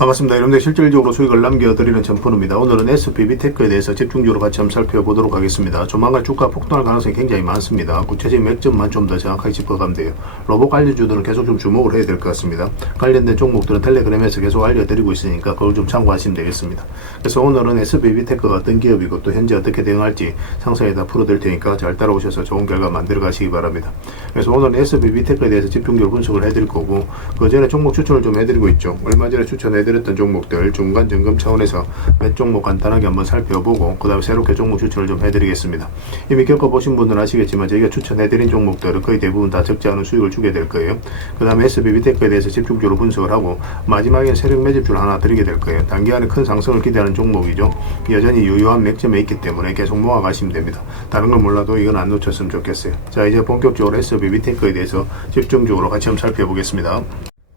반갑습니다. 여러분들 실질적으로 수익을 남겨드리는 전프로입니다. 오늘은 SBB테크에 대해서 집중적으로 같이 한번 살펴보도록 하겠습니다. 조만간 주가 폭등할 가능성이 굉장히 많습니다. 구체적인 맥점만 좀 더 정확하게 짚어가면 돼요. 로봇 관련주들은 계속 좀 주목을 해야 될 것 같습니다. 관련된 종목들은 텔레그램에서 계속 알려드리고 있으니까 그걸 좀 참고하시면 되겠습니다. 그래서 오늘은 SBB테크가 어떤 기업이고 또 현재 어떻게 대응할지 상세히 다 풀어드릴 테니까 잘 따라오셔서 좋은 결과 만들어 가시기 바랍니다. 그래서 오늘은 SBB테크에 대해서 집중적으로 분석을 해드릴 거고, 그 전에 종목 추천을 좀 해드리고 있죠. 얼마 전에 추천해드렸던 종목들 중간 점검 차원에서 몇 종목 간단하게 한번 살펴보고 그 다음에 새롭게 종목 추천을 좀 해드리겠습니다. 이미 겪어보신 분들은 아시겠지만 저희가 추천해드린 종목들은 거의 대부분 다 적지 않은 수익을 주게 될 거예요. 그 다음에 SBB테크에 대해서 집중적으로 분석을 하고 마지막엔 세력 매집주를 하나 드리게 될 거예요. 단기간에 큰 상승을 기대하는 종목이죠. 여전히 유효한 맥점에 있기 때문에 계속 모아가시면 됩니다. 다른 걸 몰라도 이건 안 놓쳤으면 좋겠어요. 자, 이제 본격적으로 SBB테크에 대해서 집중적으로 같이 한번 살펴보겠습니다.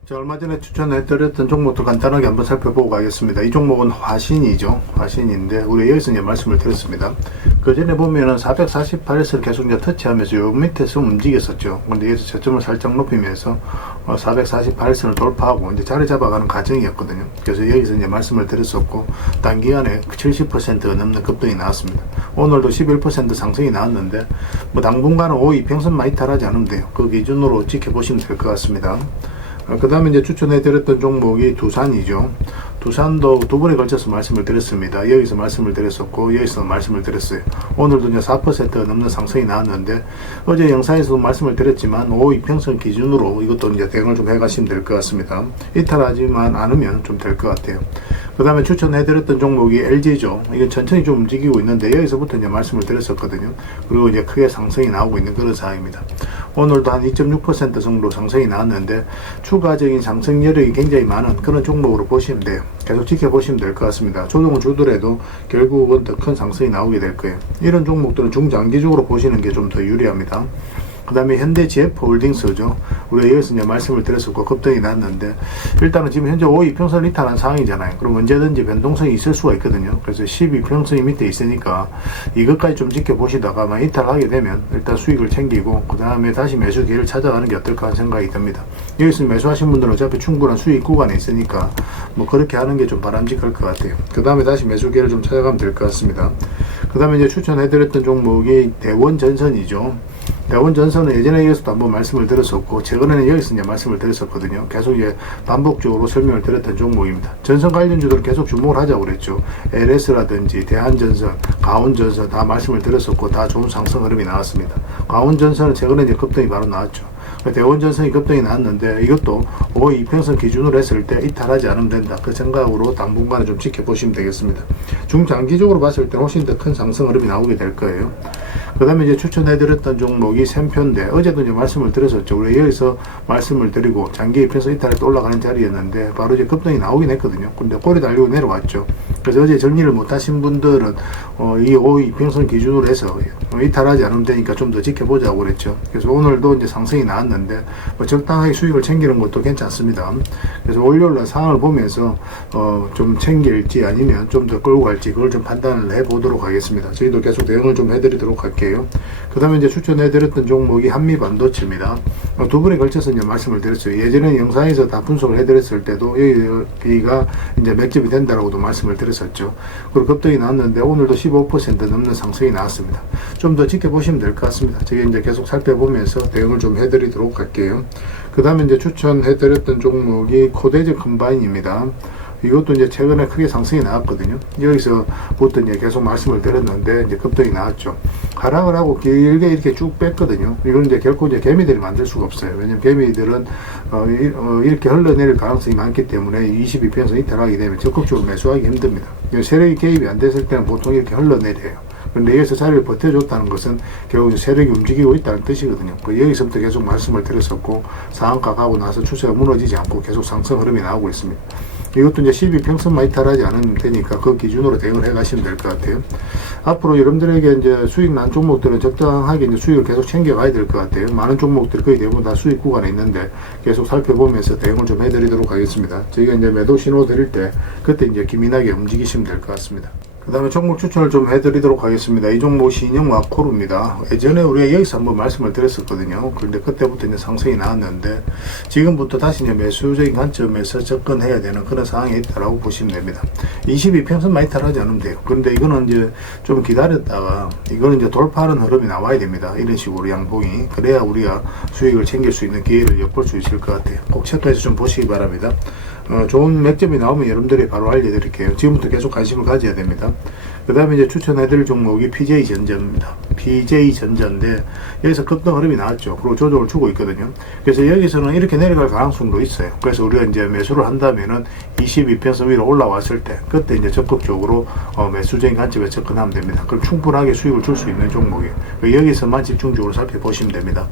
자, 얼마 전에 추천해드렸던 종목도 간단하게 한번 살펴보고 가겠습니다. 이 종목은 화신이죠. 화신인데 우리 여기서 이제 말씀을 드렸습니다. 그 전에 보면은 448에서 계속 이제 터치하면서 요 밑에서 움직였었죠. 근데 여기서 저점을 살짝 높이면서 448선을 돌파하고 이제 자리 잡아가는 과정이었거든요. 그래서 여기서 이제 말씀을 드렸었고, 단기간에 70%가 넘는 급등이 나왔습니다. 오늘도 11% 상승이 나왔는데 뭐 당분간은 5 이평선만 이탈하지 않으면 돼요. 그 기준으로 지켜보시면 될 것 같습니다. 그 다음에 이제 추천해드렸던 종목이 두산이죠. 두산도 두 번에 걸쳐서 말씀을 드렸습니다. 여기서 말씀을 드렸었고, 여기서 말씀을 드렸어요. 오늘도 이제 4%가 넘는 상승이 나왔는데, 어제 영상에서도 말씀을 드렸지만, 5 이평선 기준으로 이것도 이제 대응을 좀 해가시면 될 것 같습니다. 이탈하지만 않으면 좀 될 것 같아요. 그 다음에 추천해드렸던 종목이 LG죠. 이건 천천히 좀 움직이고 있는데, 여기서부터 이제 말씀을 드렸었거든요. 그리고 이제 크게 상승이 나오고 있는 그런 상황입니다. 오늘도 한 2.6% 정도 상승이 나왔는데, 추가적인 상승 여력이 굉장히 많은 그런 종목으로 보시면 돼요. 계속 지켜보시면 될 것 같습니다. 조정을 주더라도 결국은 더 큰 상승이 나오게 될 거예요. 이런 종목들은 중장기적으로 보시는 게 좀 더 유리합니다. 그 다음에 현대 GF홀딩스죠. 우리가 여기서 이제 말씀을 드렸었고 급등이 났는데, 일단은 지금 현재 5 이평선을 이탈한 상황이잖아요. 그럼 언제든지 변동성이 있을 수가 있거든요. 그래서 10 이평선이 밑에 있으니까 이것까지 좀 지켜보시다가 만 이탈하게 되면 일단 수익을 챙기고 그 다음에 다시 매수 기회를 찾아가는 게 어떨까 하는 생각이 듭니다. 여기서 매수하신 분들은 어차피 충분한 수익 구간에 있으니까 뭐 그렇게 하는 게 좀 바람직할 것 같아요. 그 다음에 다시 매수 기회를 좀 찾아가면 될 것 같습니다. 그 다음에 이제 추천해드렸던 종목이 대원전선이죠. 대원전선은 예전에 여기서도 한번 말씀을 드렸었고, 최근에는 여기서 이제 말씀을 드렸었거든요. 계속 이제 반복적으로 설명을 드렸던 종목입니다. 전선 관련주들은 계속 주목을 하자고 그랬죠. LS라든지 대한전선, 가온전선 다 말씀을 드렸었고, 다 좋은 상승 흐름이 나왔습니다. 가온전선은 최근에 이제 급등이 바로 나왔죠. 대원전선이 급등이 나왔는데 이것도 5 이평선 기준으로 했을 때 이탈하지 않으면 된다. 그 생각으로 당분간은 좀 지켜보시면 되겠습니다. 중장기적으로 봤을 때 훨씬 더 큰 상승 흐름이 나오게 될 거예요. 그 다음에 이제 추천해드렸던 종목이 샘표인데, 어제도 이제 말씀을 드렸었죠. 우리 여기서 말씀을 드리고 장기 이평선 이탈에 또 올라가는 자리였는데 바로 이제 급등이 나오긴 했거든요. 근데 꼬리 달리고 내려왔죠. 그래서 어제 정리를 못하신 분들은 이 5 이평선 기준으로 해서 이탈하지 않으면 되니까 좀 더 지켜보자고 그랬죠. 그래서 오늘도 이제 상승이 나왔는데 뭐 적당하게 수익을 챙기는 것도 괜찮습니다. 그래서 월요일날 상황을 보면서 좀 챙길지 아니면 좀 더 끌고 갈지 그걸 좀 판단을 해보도록 하겠습니다. 저희도 계속 대응을 좀 해드리도록 할게요. 그 다음에 이제 추천해드렸던 종목이 한미반도체입니다. 두 번에 걸쳐서 이제 말씀을 드렸어요. 예전에 영상에서 다 분석을 해드렸을 때도 여기가 이제 맥점이 된다라고도 말씀을 드렸었죠. 그리고 급등이 나왔는데 오늘도 15% 넘는 상승이 나왔습니다. 좀 더 지켜보시면 될 것 같습니다. 저희 이제 계속 살펴보면서 대응을 좀 해드리도록 할게요. 그 다음에 이제 추천해드렸던 종목이 코데즈 컴바인입니다. 이것도 이제 최근에 크게 상승이 나왔거든요. 여기서부터 이제 계속 말씀을 드렸는데 이제 급등이 나왔죠. 하락을 하고 길게 이렇게 쭉 뺐거든요. 이건 이제 결코 이제 개미들이 만들 수가 없어요. 왜냐면 개미들은 이렇게 흘러내릴 가능성이 많기 때문에 22평선 이탈하게 되면 적극적으로 매수하기 힘듭니다. 세력이 개입이 안 됐을 때는 보통 이렇게 흘러내려요. 근데 여기서 자리를 버텨줬다는 것은 결국 세력이 움직이고 있다는 뜻이거든요. 여기서부터 계속 말씀을 드렸었고, 상한가 가고 나서 추세가 무너지지 않고 계속 상승 흐름이 나오고 있습니다. 이것도 이제 12평선만 이탈하지 않으면 되니까 그 기준으로 대응을 해 가시면 될 것 같아요. 앞으로 여러분들에게 이제 수익 난 종목들은 적당하게 이제 수익을 계속 챙겨가야 될 것 같아요. 많은 종목들이 거의 대부분 다 수익 구간에 있는데 계속 살펴보면서 대응을 좀 해드리도록 하겠습니다. 저희가 이제 매도 신호 드릴 때 그때 이제 기민하게 움직이시면 될 것 같습니다. 그 다음에 종목 추천을 좀 해드리도록 하겠습니다. 이 종목 신형 와코르입니다. 예전에 우리가 여기서 한번 말씀을 드렸었거든요. 그런데 그때부터 이제 상승이 나왔는데 지금부터 다시 이제 매수적인 관점에서 접근해야 되는 그런 상황이 있다라고 보시면 됩니다. 22평선만 이탈하지 않으면 돼요. 그런데 이거는 이제 좀 기다렸다가 이거는 이제 돌파하는 흐름이 나와야 됩니다. 이런 식으로 양봉이. 그래야 우리가 수익을 챙길 수 있는 기회를 엿볼 수 있을 것 같아요. 꼭 체크해서 좀 보시기 바랍니다. 좋은 맥점이 나오면 여러분들이 바로 알려드릴게요. 지금부터 계속 관심을 가져야 됩니다. 그 다음에 이제 추천해드릴 종목이 PJ전자입니다. PJ전자인데 여기서 급등 흐름이 나왔죠. 그리고 조정을 주고 있거든요. 그래서 여기서는 이렇게 내려갈 가능성도 있어요. 그래서 우리가 이제 매수를 한다면은 22평선 위로 올라왔을 때 그때 이제 적극적으로 매수적인 관점에 접근하면 됩니다. 그럼 충분하게 수익을 줄 수 있는 종목이에요. 여기서만 집중적으로 살펴보시면 됩니다.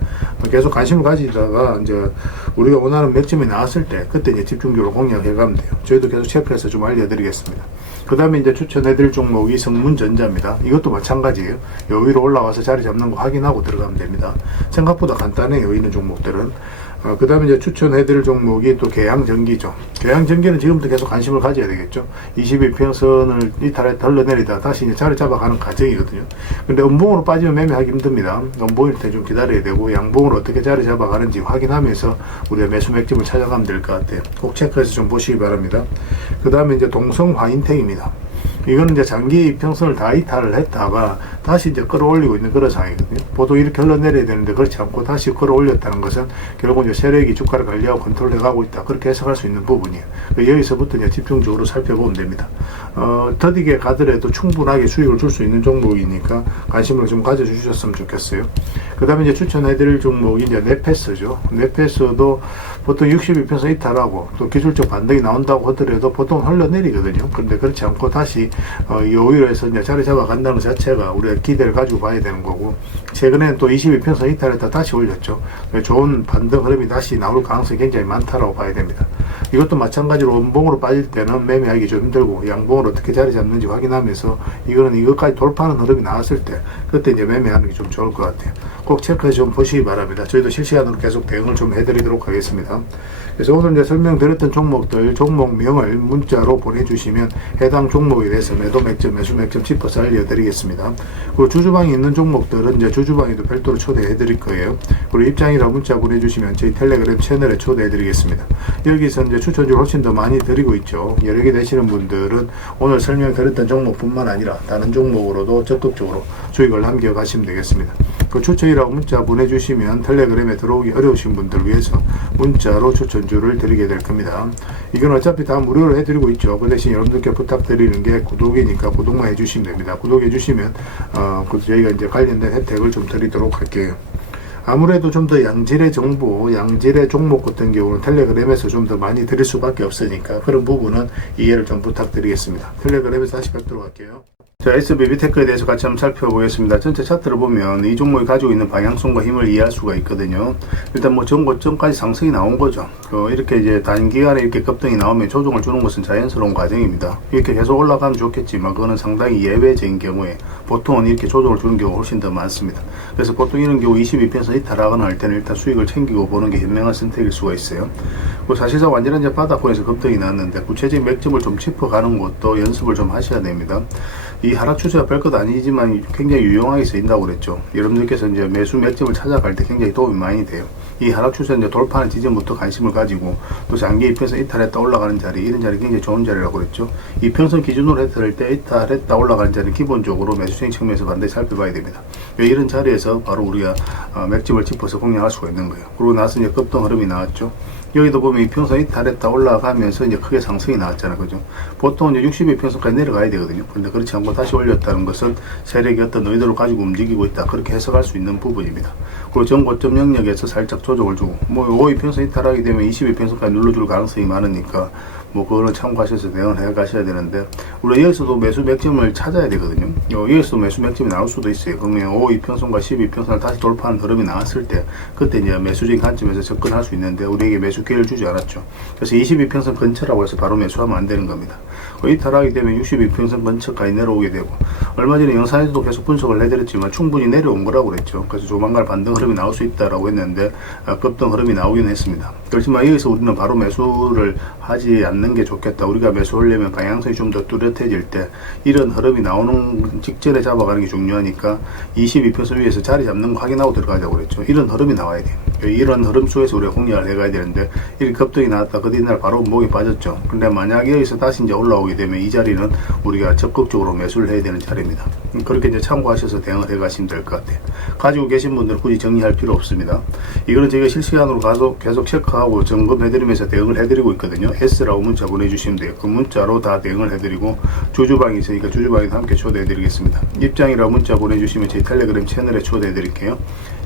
계속 관심을 가지다가 이제 우리가 원하는 맥점이 나왔을 때 그때 이제 집중적으로 공략해 가면 돼요. 저희도 계속 체크해서 좀 알려드리겠습니다. 그 다음에 이제 추천해드릴 종목이 성문전자입니다. 이것도 마찬가지예요. 여기로 올라와서 자리 잡는 거 확인하고 들어가면 됩니다. 생각보다 간단해요. 있는 종목들은. 그 다음에 이제 추천해드릴 종목이 또 계양전기죠. 계양전기는 지금부터 계속 관심을 가져야 되겠죠. 22평선을 이탈에 덜러내리다 다시 이제 자리 잡아가는 과정이거든요. 근데 음봉으로 빠지면 매매하기 힘듭니다. 음봉일 때 좀 기다려야 되고 양봉으로 어떻게 자리 잡아가는지 확인하면서 우리가 매수 맥점을 찾아가면 될 것 같아요. 꼭 체크해서 좀 보시기 바랍니다. 그 다음에 이제 동성화인텍입니다. 이거는 이제 장기 이평선을 다 이탈을 했다가 다시 이제 끌어올리고 있는 그런 상황이거든요. 보통 이렇게 흘러내려야 되는데 그렇지 않고 다시 끌어올렸다는 것은 결국 이제 세력이 주가를 관리하고 컨트롤해 가고 있다. 그렇게 해석할 수 있는 부분이에요. 여기서부터 이제 집중적으로 살펴보면 됩니다. 더디게 가더라도 충분하게 수익을 줄 수 있는 종목이니까 관심을 좀 가져주셨으면 좋겠어요. 그 다음에 이제 추천해드릴 종목이 이제 네페스죠. 네페스도 보통 62평선 이탈하고 또 기술적 반등이 나온다고 하더라도 보통 흘러내리거든요. 그런데 그렇지 않고 다시 여유로 해서 이제 자리 잡아간다는 것 자체가 우리가 기대를 가지고 봐야 되는 거고, 최근에는 또 22평선 이탈했다 다시 올렸죠. 좋은 반등 흐름이 다시 나올 가능성이 굉장히 많다라고 봐야 됩니다. 이것도 마찬가지로 음봉으로 빠질 때는 매매하기 좀 힘들고 양봉으로 어떻게 자리 잡는지 확인하면서 이거는 이것까지 돌파하는 흐름이 나왔을 때 그때 이제 매매하는 게 좀 좋을 것 같아요. 꼭 체크해서 좀 보시기 바랍니다. 저희도 실시간으로 계속 대응을 좀 해드리도록 하겠습니다. 그래서 오늘 이제 설명드렸던 종목들 종목명을 문자로 보내주시면 해당 종목에 대해서 매도 맥점, 매수 맥점 짚어서 알려드리겠습니다. 그리고 주주방이 있는 종목들은 이제 주주방에도 별도로 초대해드릴 거예요. 그리고 입장이라 문자 보내주시면 저희 텔레그램 채널에 초대해드리겠습니다. 여기서 이제 추천주를 훨씬 더 많이 드리고 있죠. 여러 개 되시는 분들은 오늘 설명드렸던 종목뿐만 아니라 다른 종목으로도 적극적으로 수익을 남겨가시면 되겠습니다. 그 추천이라고 문자 보내주시면 텔레그램에 들어오기 어려우신 분들 위해서 문자로 추천주를 드리게 될 겁니다. 이건 어차피 다 무료로 해드리고 있죠. 그 대신 여러분들께 부탁드리는 게 구독이니까 구독만 해주시면 됩니다. 구독해주시면 저희가 이제 관련된 혜택을 좀 드리도록 할게요. 아무래도 좀 더 양질의 정보, 양질의 종목 같은 경우는 텔레그램에서 좀 더 많이 드릴 수밖에 없으니까 그런 부분은 이해를 좀 부탁드리겠습니다. 텔레그램에서 다시 뵙도록 할게요. 자, SBB테크에 대해서 같이 한번 살펴보겠습니다. 전체 차트를 보면 이 종목이 가지고 있는 방향성과 힘을 이해할 수가 있거든요. 일단 뭐 전고점까지 상승이 나온 거죠. 이렇게 이제 단기간에 이렇게 급등이 나오면 조정을 주는 것은 자연스러운 과정입니다. 이렇게 계속 올라가면 좋겠지만 그거는 상당히 예외적인 경우에 보통은 이렇게 조정을 주는 경우가 훨씬 더 많습니다. 그래서 보통 이런 경우 22평선 이탈하거나 할 때는 일단 수익을 챙기고 보는 게 현명한 선택일 수가 있어요. 사실상 완전한 이제 바닥권에서 급등이 났는데 구체적인 맥점을 좀 짚어가는 것도 연습을 좀 하셔야 됩니다. 이 하락 추세가 별것 아니지만 굉장히 유용하게 쓰인다고 그랬죠. 여러분들께서 이제 매수 맥점을 찾아갈 때 굉장히 도움이 많이 돼요. 이 하락 추세 이제 돌파하는 지점부터 관심을 가지고 또 장기 이평선 이탈했다 올라가는 자리, 이런 자리 굉장히 좋은 자리라고 그랬죠. 이평선 기준으로 했을 때 이탈했다 올라가는 자리는 기본적으로 매수적인 측면에서 반드시 살펴봐야 됩니다. 이런 자리에서 바로 우리가 맥점을 짚어서 공략할 수가 있는 거예요. 그러고 나서 이제 급등 흐름이 나왔죠. 여기도 보면 이평선 이탈했다 올라가면서 이제 크게 상승이 나왔잖아요. 그죠? 보통 이제 62평선까지 내려가야 되거든요. 근데 그렇지 않고 다시 올렸다는 것은 세력이 어떤 의도를 가지고 움직이고 있다. 그렇게 해석할 수 있는 부분입니다. 그리고 전고점 영역에서 살짝 조정을 주고, 뭐 52평선 이탈하게 되면 22평선까지 눌러줄 가능성이 많으니까 뭐 그거는 참고하셔서 대응을 해 가셔야 되는데, 우리가 여기서도 매수 맥점을 찾아야 되거든요. 여기서도 매수 맥점이 나올 수도 있어요. 그러면 52평선과 12평선을 다시 돌파하는 흐름이 나왔을 때 그때 이제 매수적인 관점에서 접근할 수 있는데, 우리에게 매수 매수 기회를 주지 않았죠. 그래서 22평선 근처라고 해서 바로 매수하면 안 되는 겁니다. 이탈하게 되면 62평선 근처까지 내려오게 되고, 얼마 전에 영상에서도 계속 분석을 해드렸지만 충분히 내려온 거라고 그랬죠. 그래서 조만간 반등 흐름이 나올 수 있다라고 했는데 급등 흐름이 나오긴 했습니다. 그렇지만 여기서 우리는 바로 매수를 하지 않는 게 좋겠다. 우리가 매수하려면 방향성이 좀 더 뚜렷해질 때 이런 흐름이 나오는 직전에 잡아가는 게 중요하니까 22평선 위에서 자리 잡는 거 확인하고 들어가자고 그랬죠. 이런 흐름이 나와야 돼요. 이런 흐름 속에서 우리가 공략을 해가야 되는데, 이렇게 급등이 나왔다 그 뒷날 바로 목이 빠졌죠. 근데 만약에 여기서 다시 이제 올라오게 되면 이 자리는 우리가 적극적으로 매수를 해야 되는 자리입니다. 그렇게 이제 참고하셔서 대응을 해 가시면 될 것 같아요. 가지고 계신 분들은 굳이 정리할 필요 없습니다. 이거는 저희가 실시간으로 가서 계속 체크하고 점검해드리면서 대응을 해드리고 있거든요. S라고 문자 보내주시면 돼요. 그 문자로 다 대응을 해드리고, 주주방이 있으니까 주주방에도 함께 초대해드리겠습니다. 입장이라고 문자 보내주시면 저희 텔레그램 채널에 초대해드릴게요.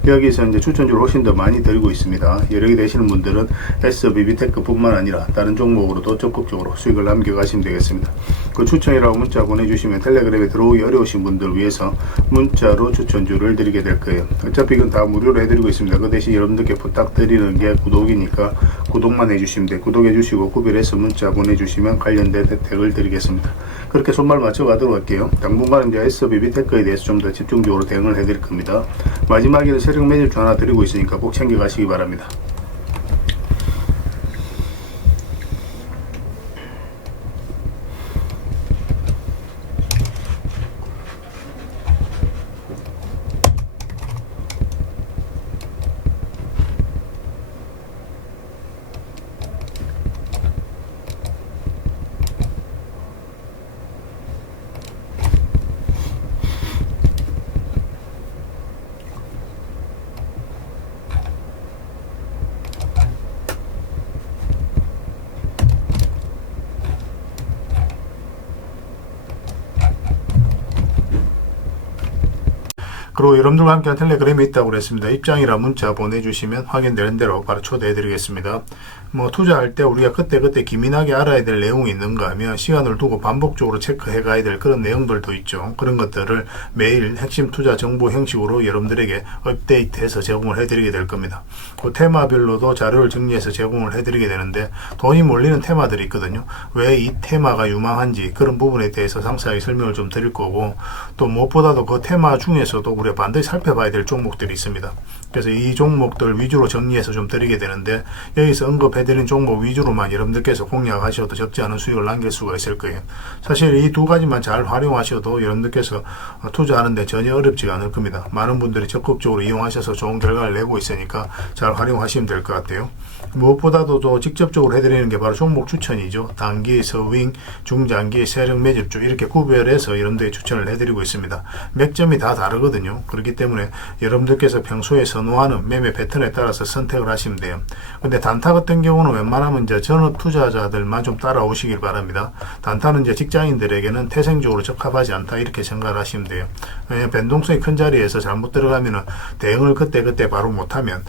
여기서 이제 추천주를 훨씬 더 많이 드리고 있습니다. 여력이 되시는 분들은 SBB테크 뿐만 아니라 다른 종목으로도 적극적으로 수익을 남겨가시면 되겠습니다. 그 추천이라고 문자 보내주시면 텔레그램에 들어오기 어려우신 분들 위해서 문자로 추천주를 드리게 될 거예요. 어차피 이건 다 무료로 해드리고 있습니다. 그 대신 여러분들께 부탁드리는 게 구독이니까 구독만 해주시면 돼요. 구독해주시고 구별해서 문자 보내주시면 관련된 혜택을 드리겠습니다. 그렇게 손발 맞춰가도록 할게요. 당분간은 이제 SBB테크에 대해서 좀 더 집중적으로 대응을 해드릴 겁니다. 마지막에는 세력 매집주 하나 드리고 있으니까 꼭 챙겨가시기 바랍니다. 그리고 여러분들과 함께한 텔레그램이 있다고 그랬습니다. 입장이라 문자 보내주시면 확인되는 대로 바로 초대해드리겠습니다. 투자할 때 우리가 그때그때 기민하게 알아야 될 내용이 있는가 하면 시간을 두고 반복적으로 체크해 가야 될 그런 내용들도 있죠. 그런 것들을 매일 핵심 투자 정보 형식으로 여러분들에게 업데이트해서 제공을 해드리게 될 겁니다. 그 테마별로도 자료를 정리해서 제공을 해드리게 되는데, 돈이 몰리는 테마들이 있거든요. 왜 이 테마가 유망한지 그런 부분에 대해서 상세하게 설명을 좀 드릴 거고, 또 무엇보다도 그 테마 중에서도 우리가 반드시 살펴봐야 될 종목들이 있습니다. 그래서 이 종목들 위주로 정리해서 좀 드리게 되는데, 여기서 언급해드린 종목 위주로만 여러분들께서 공략하셔도 적지 않은 수익을 남길 수가 있을 거예요. 사실 이 두 가지만 잘 활용하셔도 여러분들께서 투자하는데 전혀 어렵지가 않을 겁니다. 많은 분들이 적극적으로 이용하셔서 좋은 결과를 내고 있으니까 잘 활용하시면 될 것 같아요. 무엇보다도 또 직접적으로 해드리는 게 바로 종목 추천이죠. 단기, 서윙, 중장기, 세력 매집주 이렇게 구별해서 여러분들이 추천을 해드리고 있습니다. 맥점이 다 다르거든요. 그렇기 때문에 여러분들께서 평소에 선호하는 매매 패턴에 따라서 선택을 하시면 돼요. 근데 단타 같은 경우는 웬만하면 이제 전업 투자자들만 좀 따라오시길 바랍니다. 단타는 이제 직장인들에게는 태생적으로 적합하지 않다 이렇게 생각을 하시면 돼요. 왜냐하면 변동성이 큰 자리에서 잘못 들어가면은 대응을 그때 바로 못하면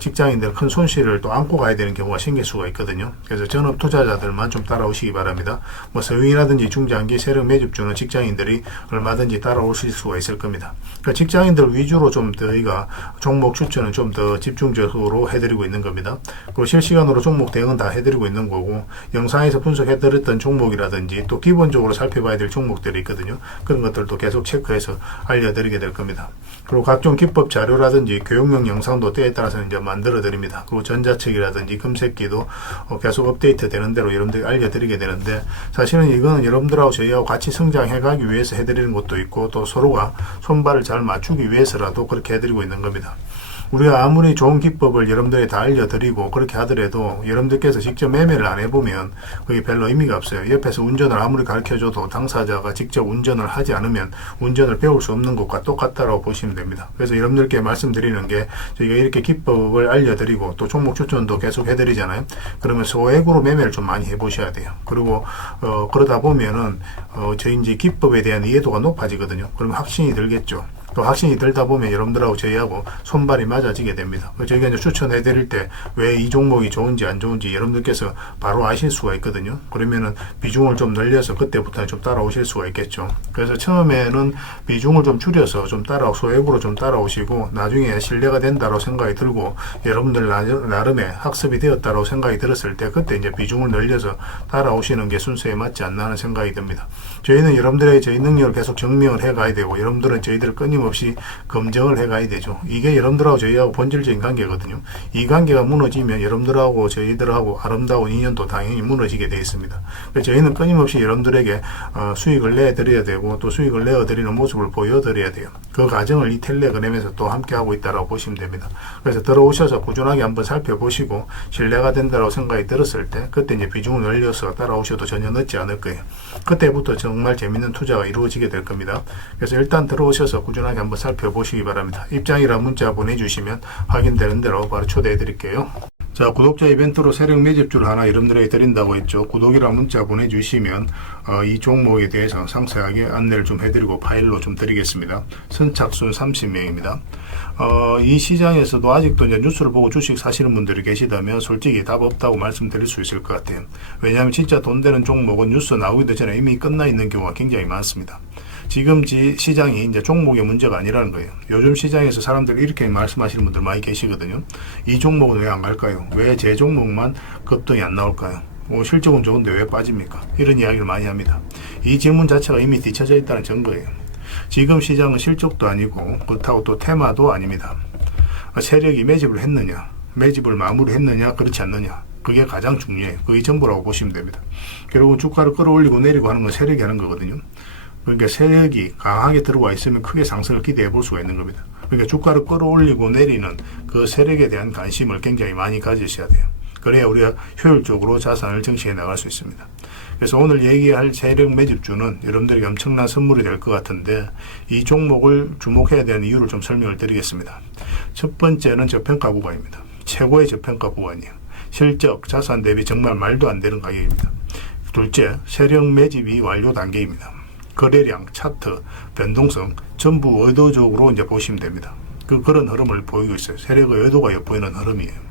직장인들 큰 손실을 또 안고 가야 되는 경우가 생길 수가 있거든요. 그래서 전업 투자자들만 좀 따라오시기 바랍니다. 서윙이라든지 중장기 세력 매집주는 직장인들이 얼마든지 따라오실 수가 있을 겁니다. 그러니까 직장인들 위주로 좀 저희가 종목 추천은 좀 더 집중적으로 해드리고 있는 겁니다. 그리고 실시간으로 종목 대응은 다 해드리고 있는 거고, 영상에서 분석해드렸던 종목이라든지 또 기본적으로 살펴봐야 될 종목들이 있거든요. 그런 것들도 계속 체크해서 알려드리게 될 겁니다. 그리고 각종 기법 자료라든지 교육용 영상도 때에 따라서 이제 만들어 드립니다. 그리고 전자책이라든지 검색기도 계속 업데이트 되는 대로 여러분들이 알려드리게 되는데, 사실은 이거는 여러분들하고 저희하고 같이 성장해 가기 위해서 해드리는 것도 있고, 또 서로가 손발을 잘 맞추기 위해서라도 그렇게 해드리고 있는 겁니다. 우리가 아무리 좋은 기법을 여러분들에 다 알려드리고 그렇게 하더라도 여러분들께서 직접 매매를 안 해보면 그게 별로 의미가 없어요. 옆에서 운전을 아무리 가르쳐줘도 당사자가 직접 운전을 하지 않으면 운전을 배울 수 없는 것과 똑같다고 보시면 됩니다. 그래서 여러분들께 말씀드리는 게, 저희가 이렇게 기법을 알려드리고 또 종목 추천도 계속 해드리잖아요. 그러면 소액으로 매매를 좀 많이 해보셔야 돼요. 그리고 그러다 보면은 저희 이제 기법에 대한 이해도가 높아지거든요. 그러면 확신이 들겠죠. 또 확신이 들다 보면 여러분들하고 저희하고 손발이 맞아지게 됩니다. 저희가 이제 추천해 드릴 때 왜 이 종목이 좋은지 안 좋은지 여러분들께서 바로 아실 수가 있거든요. 그러면은 비중을 좀 늘려서 그때부터 좀 따라오실 수가 있겠죠. 그래서 처음에는 비중을 좀 줄여서 좀 소액으로 좀 따라오시고 나중에 신뢰가 된다고 생각이 들고 여러분들 나름의 학습이 되었다고 생각이 들었을 때 그때 이제 비중을 늘려서 따라오시는 게 순서에 맞지 않나 하는 생각이 듭니다. 저희는 여러분들의 저희 능력을 계속 증명을 해 가야 되고 여러분들은 저희들을 끊임없이 검증을 해 가야 되죠. 이게 여러분들하고 저희하고 본질적인 관계거든요. 이 관계가 무너지면 여러분들하고 저희들하고 아름다운 인연도 당연히 무너지게 되어 있습니다. 그래서 저희는 끊임없이 여러분들에게 수익을 내드려야 되고 또 수익을 내어드리는 모습을 보여드려야 돼요. 그 과정을 이 텔레그램에서 또 함께 하고 있다고 보시면 됩니다. 그래서 들어오셔서 꾸준하게 한번 살펴보시고 신뢰가 된다고 생각이 들었을 때 그때 이제 비중을 늘려서 따라오셔도 전혀 늦지 않을 거예요. 그때부터 정말 재밌는 투자가 이루어지게 될 겁니다. 그래서 일단 들어오셔서 꾸준하게 한번 살펴보시기 바랍니다. 입장이랑 문자 보내주시면 확인되는 대로 바로 초대해 드릴게요. 자, 구독자 이벤트로 세력 매집주를 하나 여러분들에게 드린다고 했죠. 구독이랑 문자 보내주시면 이 종목에 대해서 상세하게 안내를 좀 해드리고 파일로 좀 드리겠습니다. 선착순 30명입니다. 이 시장에서도 아직도 이제 뉴스를 보고 주식 사시는 분들이 계시다면 솔직히 답 없다고 말씀드릴 수 있을 것 같아요. 왜냐하면 진짜 돈 되는 종목은 뉴스 나오기도 전에 이미 끝나 있는 경우가 굉장히 많습니다. 지금 시장이 이제 종목의 문제가 아니라는 거예요. 요즘 시장에서 사람들이 이렇게 말씀하시는 분들 많이 계시거든요. 이 종목은 왜 안 갈까요? 왜 제 종목만 급등이 안 나올까요? 실적은 좋은데 왜 빠집니까? 이런 이야기를 많이 합니다. 이 질문 자체가 이미 뒤쳐져 있다는 증거예요. 지금 시장은 실적도 아니고 그렇다고 또 테마도 아닙니다. 세력이 매집을 했느냐, 매집을 마무리했느냐, 그렇지 않느냐. 그게 가장 중요해요. 그게 전부라고 보시면 됩니다. 결국은 주가를 끌어올리고 내리고 하는 건 세력이 하는 거거든요. 그러니까 세력이 강하게 들어와 있으면 크게 상승을 기대해 볼 수가 있는 겁니다. 그러니까 주가를 끌어올리고 내리는 그 세력에 대한 관심을 굉장히 많이 가지셔야 돼요. 그래야 우리가 효율적으로 자산을 정치해 나갈 수 있습니다. 그래서 오늘 얘기할 세력 매집주는 여러분들에게 엄청난 선물이 될 것 같은데 이 종목을 주목해야 되는 이유를 좀 설명을 드리겠습니다. 첫 번째는 저평가 구간입니다. 최고의 저평가 구간이에요. 실적, 자산 대비 정말 말도 안 되는 가격입니다. 둘째, 세력 매집이 완료 단계입니다. 거래량, 차트, 변동성 전부 의도적으로 이제 보시면 됩니다. 그런 흐름을 보이고 있어요. 세력의 의도가 엿보이는 흐름이에요.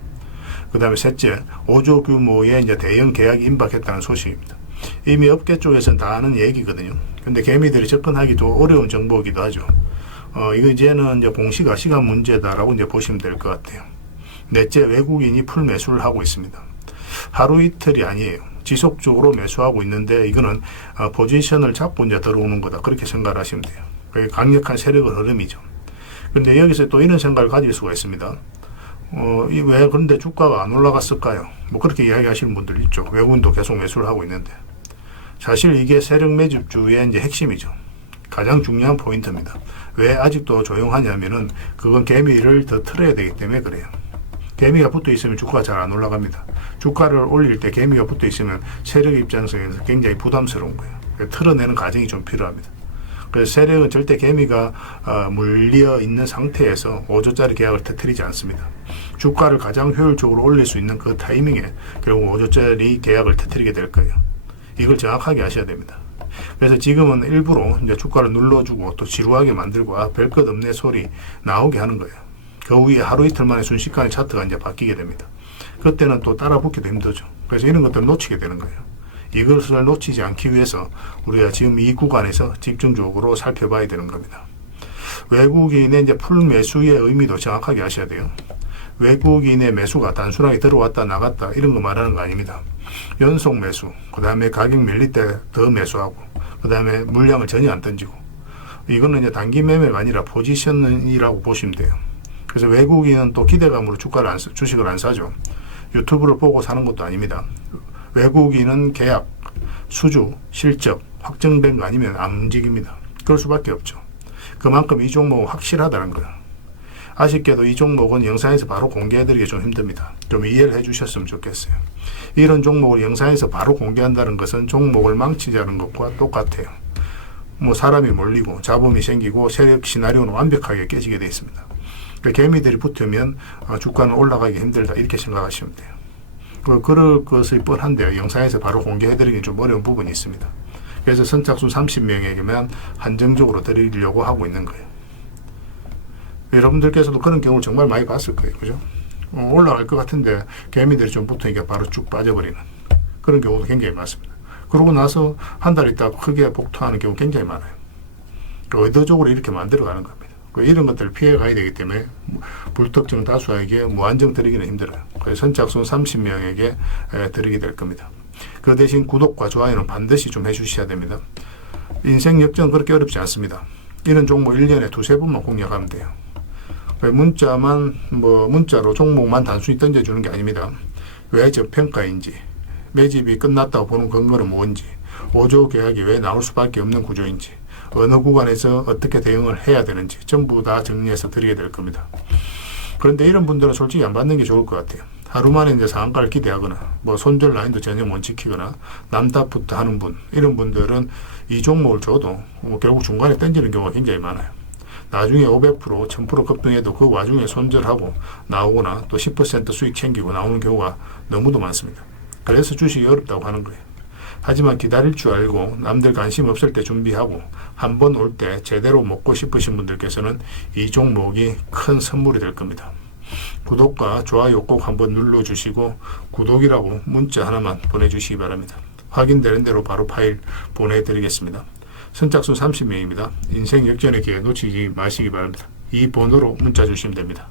그 다음에 셋째, 5조 규모의 이제 대형 계약이 임박했다는 소식입니다. 이미 업계 쪽에서는 다 아는 얘기거든요. 근데 개미들이 접근하기도 어려운 정보이기도 하죠. 이거 이제는 이제 공시가 시간 문제다라고 이제 보시면 될 것 같아요. 넷째, 외국인이 풀 매수를 하고 있습니다. 하루 이틀이 아니에요. 지속적으로 매수하고 있는데 이거는 포지션을 잡고 이제 들어오는 거다. 그렇게 생각을 하시면 돼요. 그게 강력한 세력의 흐름이죠. 그런데 여기서 또 이런 생각을 가질 수가 있습니다. 왜 그런데 주가가 안 올라갔을까요? 뭐 그렇게 이야기하시는 분들 있죠. 외국인도 계속 매수를 하고 있는데. 사실 이게 세력 매집주의 이제 핵심이죠. 가장 중요한 포인트입니다. 왜 아직도 조용하냐면은 그건 개미를 더 틀어야 되기 때문에 그래요. 개미가 붙어 있으면 주가가 잘 안 올라갑니다. 주가를 올릴 때 개미가 붙어 있으면 세력 입장에서 굉장히 부담스러운 거예요. 틀어내는 과정이 좀 필요합니다. 그래서 세력은 절대 개미가 물려 있는 상태에서 5조짜리 계약을 터뜨리지 않습니다. 주가를 가장 효율적으로 올릴 수 있는 그 타이밍에 결국 5조짜리 계약을 터뜨리게 될 거예요. 이걸 정확하게 아셔야 됩니다. 그래서 지금은 일부러 이제 주가를 눌러주고 또 지루하게 만들고 별 것 없네 소리 나오게 하는 거예요. 그 후에 하루 이틀 만에 순식간에 차트가 이제 바뀌게 됩니다. 그때는 또 따라 붙기도 힘들죠. 그래서 이런 것들을 놓치게 되는 거예요. 이것을 놓치지 않기 위해서 우리가 지금 이 구간에서 집중적으로 살펴봐야 되는 겁니다. 외국인의 이제 풀 매수의 의미도 정확하게 아셔야 돼요. 외국인의 매수가 단순하게 들어왔다 나갔다 이런 거 말하는 거 아닙니다. 연속 매수, 그 다음에 가격 밀릴 때 더 매수하고, 그 다음에 물량을 전혀 안 던지고, 이거는 이제 단기 매매가 아니라 포지션이라고 보시면 돼요. 그래서 외국인은 또 기대감으로 주식을 안 사죠. 유튜브를 보고 사는 것도 아닙니다. 외국인은 계약, 수주, 실적 확정된 거 아니면 안 움직입니다. 그럴 수밖에 없죠. 그만큼 이 종목은 확실하다는 거예요. 아쉽게도 이 종목은 영상에서 바로 공개해드리기 좀 힘듭니다. 좀 이해를 해주셨으면 좋겠어요. 이런 종목을 영상에서 바로 공개한다는 것은 종목을 망치자는 것과 똑같아요. 뭐 사람이 몰리고 잡음이 생기고 세력 시나리오는 완벽하게 깨지게 되어 있습니다. 그러니까 개미들이 붙으면 주가는 올라가기 힘들다 이렇게 생각하시면 돼요. 그럴 것이 뻔한데요. 영상에서 바로 공개해드리기 좀 어려운 부분이 있습니다. 그래서 선착순 30명에게만 한정적으로 드리려고 하고 있는 거예요. 여러분들께서도 그런 경우를 정말 많이 봤을 거예요. 그죠? 올라갈 것 같은데 개미들이 좀 붙으니까 바로 쭉 빠져버리는 그런 경우도 굉장히 많습니다. 그러고 나서 한 달 있다 크게 복토하는 경우 굉장히 많아요. 의도적으로 이렇게 만들어가는 겁니다. 이런 것들을 피해 가야 되기 때문에 불특정 다수에게 무한정 드리기는 힘들어요. 그래서 선착순 30명에게 드리게 될 겁니다. 그 대신 구독과 좋아요는 반드시 좀 해주셔야 됩니다. 인생 역전 그렇게 어렵지 않습니다. 이런 종목 1년에 두세 번만 공략하면 돼요. 문자로 종목만 단순히 던져주는 게 아닙니다. 왜 저평가인지, 매집이 끝났다고 보는 근거는 뭔지, 5조 계약이 왜 나올 수밖에 없는 구조인지, 어느 구간에서 어떻게 대응을 해야 되는지 전부 다 정리해서 드리게 될 겁니다. 그런데 이런 분들은 솔직히 안 받는 게 좋을 것 같아요. 하루 만에 이제 상한가를 기대하거나 손절 라인도 전혀 못 지키거나 남답부터 하는 분, 이런 분들은 이 종목을 줘도 결국 중간에 던지는 경우가 굉장히 많아요. 나중에 500%, 1000% 급등해도 그 와중에 손절하고 나오거나 또 10% 수익 챙기고 나오는 경우가 너무도 많습니다. 그래서 주식이 어렵다고 하는 거예요. 하지만 기다릴 줄 알고 남들 관심 없을 때 준비하고 한 번 올 때 제대로 먹고 싶으신 분들께서는 이 종목이 큰 선물이 될 겁니다. 구독과 좋아요 꼭 한번 눌러주시고 구독이라고 문자 하나만 보내주시기 바랍니다. 확인되는 대로 바로 파일 보내드리겠습니다. 선착순 30명입니다. 인생 역전의 기회 놓치지 마시기 바랍니다. 이 번호로 문자 주시면 됩니다.